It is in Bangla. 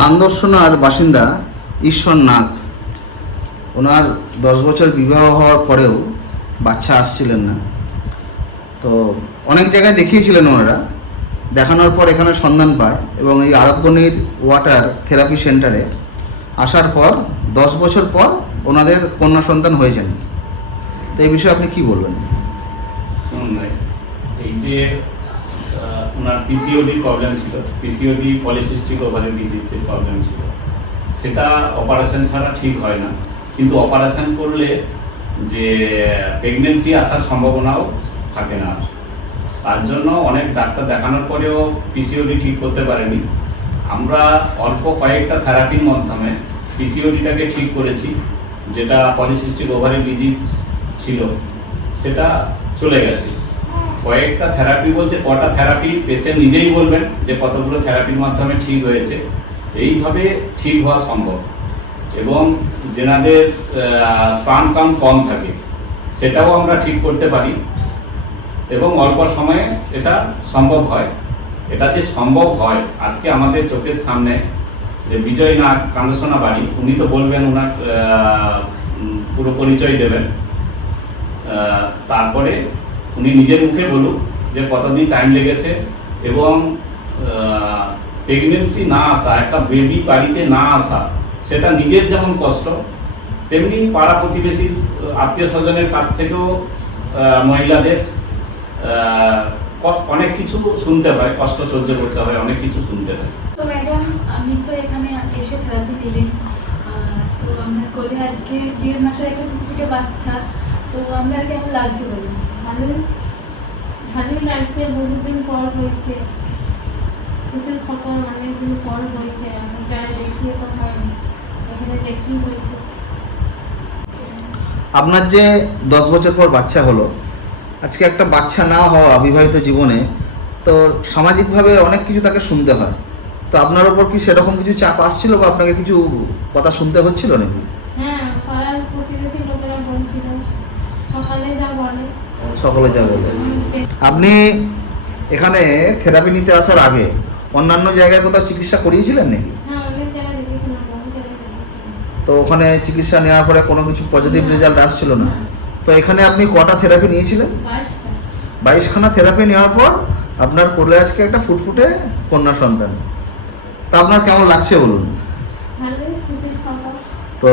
কান্দরসোনার বাসিন্দা ঈশ্বর নাগ, ওনার 10 বছর বিবাহ হওয়ার পরেও বাচ্চা আসছিলেন না। তো অনেক জায়গায় দেখিয়েছিলেন ওনারা, দেখানোর পর এখানে সন্ধান পায় এবং এই আরোগ্যনীর ওয়াটার থেরাপি সেন্টারে আসার পর 10 বছর পর ওনাদের কন্যা সন্তান হয়েছেন। তো এই বিষয়ে আপনি কি বলবেন? শুনুন ভাই, এই যে ওনার পিসিওডি প্রবলেম ছিল, পিসিওডি পলিসিস্টিক ওভারি ডিজিজের প্রবলেম ছিল, সেটা অপারেশন ছাড়া ঠিক হয় না। কিন্তু অপারেশন করলে যে প্রেগনেন্সি আসার সম্ভাবনাও থাকে না। তার জন্য অনেক ডাক্তার দেখানোর পরেও পিসিওডি ঠিক করতে পারেনি। আমরা অল্প কয়েকটা থেরাপির মাধ্যমে পিসিওডিটাকে ঠিক করেছি। যেটা পলিসিস্টিক ওভারি ডিজিজ ছিল সেটা চলে গেছে। কয়েকটা থেরাপি বলতে কটা থেরাপি পেশেন্ট নিজেই বলবেন যে কতগুলো থেরাপির মাধ্যমে ঠিক হয়েছে। এইভাবে ঠিক হওয়া সম্ভব। এবং যেনাদের স্পার্ম কাউন্ট কম থাকে সেটাও আমরা ঠিক করতে পারি এবং অল্প সময়ে এটা সম্ভব হয়। এটা যে সম্ভব হয়, আজকে আমাদের চোখের সামনে যে বিজয় নাগ, কান্দরসোনা বাড়ি, উনি তো বলবেন, ওনার পুরো পরিচয় দেবেন। তারপরে উনি নিজের মুখে বলুক যে কতদিন টাইম লেগেছে এবং প্রেগনেন্সি না আসা, একটা বেবি বাড়িতে না আসা, সেটা নিজের যেমন কষ্ট, তেমনি পাড়া প্রতিবেশী আত্মীয় স্বজনের কাছ থেকেও মহিলাদের অনেক কিছু শুনতে হয়, কষ্ট সহ্য করতে হয়, অনেক কিছু শুনতে হয়। তো ম্যাডাম, আমি তো এখানে এসে থেরাপি নিলেন, তো আপনার কোলে আজকে 1.5 মাসের একটা ফুটফুটে বাচ্চা, তো আপনার কেমন লাগছে বলুন? ভালোই লাগছে, বহুদিন পর হয়েছে, খুশির খবর অনেকদিন পর হয়েছে। আমি প্রায় দেখিয়ে তো হয়নি, এখানে দেখি হয়েছে। আপনার যে 10 বছর পর বাচ্চা হলো, আজকে একটা বাচ্চা না হওয়া বিবাহিত জীবনে তো সামাজিকভাবে অনেক কিছু তাকে শুনতে হয়। তো আপনার ওপর কি সেরকম কিছু চাপ আসছিল বা আপনাকে কিছু কথা শুনতে হচ্ছিল নাকি? হ্যাঁ, পাড়ার প্রতিবেশী লোকেরা বলছিল, সকালে যা বলে সকলে যা বলে। আপনি এখানে থেরাপি নিতে আসার আগে অন্যান্য জায়গায় কোথাও চিকিৎসা করিয়েছিলেন নাকি? হ্যাঁ, অনেক জায়গায় দেখেছিলাম, বহু জায়গায় দেখেছিলাম। তো ওখানে চিকিৎসা নেওয়ার পরে কোনো কিছু পজিটিভ রেজাল্ট আসছিল না? তো এখানে আপনি কটা থেরাপি নিয়েছিলেন? 22খানা থেরাপি নেওয়ার পর আপনার কোলে আজকে একটা ফুটফুটে কন্যা সন্তান। তা আপনার কেমন লাগছে বলুন? ভালোই, খুশির খবর। তো